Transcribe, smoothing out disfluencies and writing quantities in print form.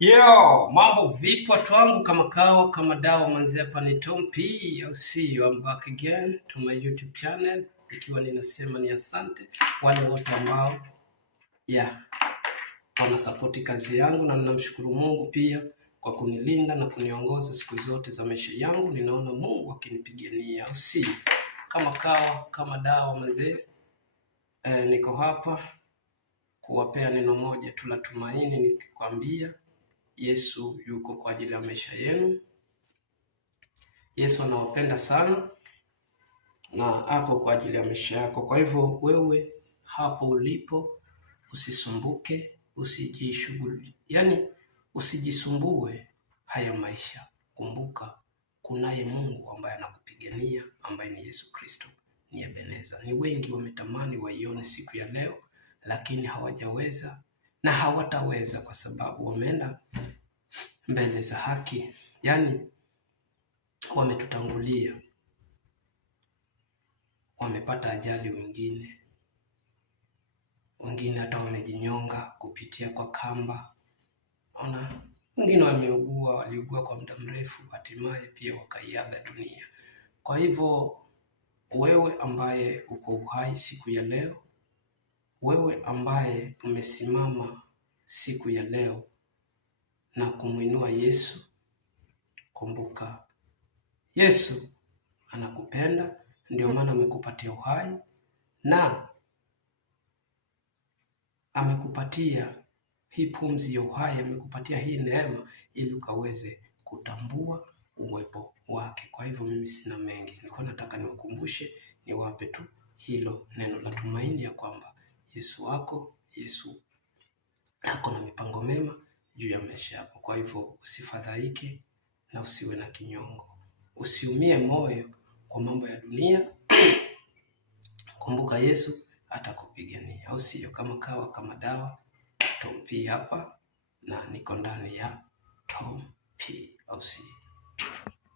Yo, mambo vipi watu wangu, kama kawa kama dawa manzi, hapa ni Tom P au see you, I'm back again to my YouTube channel, ikiwa ninasema ni asante wale wote ambao wana support kazi yangu, na ninamshukuru Mungu pia kwa kunilinda na kuniongoza siku zote za maisha yangu. Ninaona Mungu akinipigania au see you. Kama kawa kama dawa manzi, niko hapa kuwapea neno moja tu la tumaini, nikikwambia Yesu yuko kwa ajili ya maisha yenu. Yesu anawapenda sana na ako kwa ajili ya maisha yako. Kwa hivyo wewe hapo ulipo usisumbuke, usijisumbue haya maisha. Kumbuka kunaye Mungu ambaye anakupigania, ambaye ni Yesu Kristo, ni Ebeneza. Ni wengi wametamani waione siku ya leo, lakini hawajaweza na hawataweza kwa sababu wameenda mbele za haki, wametutangulia, wamepata ajali, wengine hata wamejinyonga kupitia kwa kamba. Wengine waliugua kwa muda mrefu, hatimaye pia wakaiaga dunia. Kwa hivyo wewe ambaye uko uhai siku ya leo, wewe ambaye umesimama siku ya leo na kumwinua Yesu, kumbuka Yesu anakupenda, ndio maana amekupatia uhai na amekupatia hii pumzi ya uhai, amekupatia hii neema ili ukaweze kutambua uwepo wake. Kwa hivyo mimi sina mengi, nilikuwa nataka niwakumbushe, niwape tu hilo neno la tumaini ya kwamba Yesu ako na mipango mema juu ya maisha yako. Kwa hivyo usifadhaike na usiwe na kinyongo. Usiumie moyo kwa mambo ya dunia. Kumbuka Yesu atakupigania, au sio? Kama kawa kama dawa, Tom P hapa na niko ndani ya Tom P, au sio?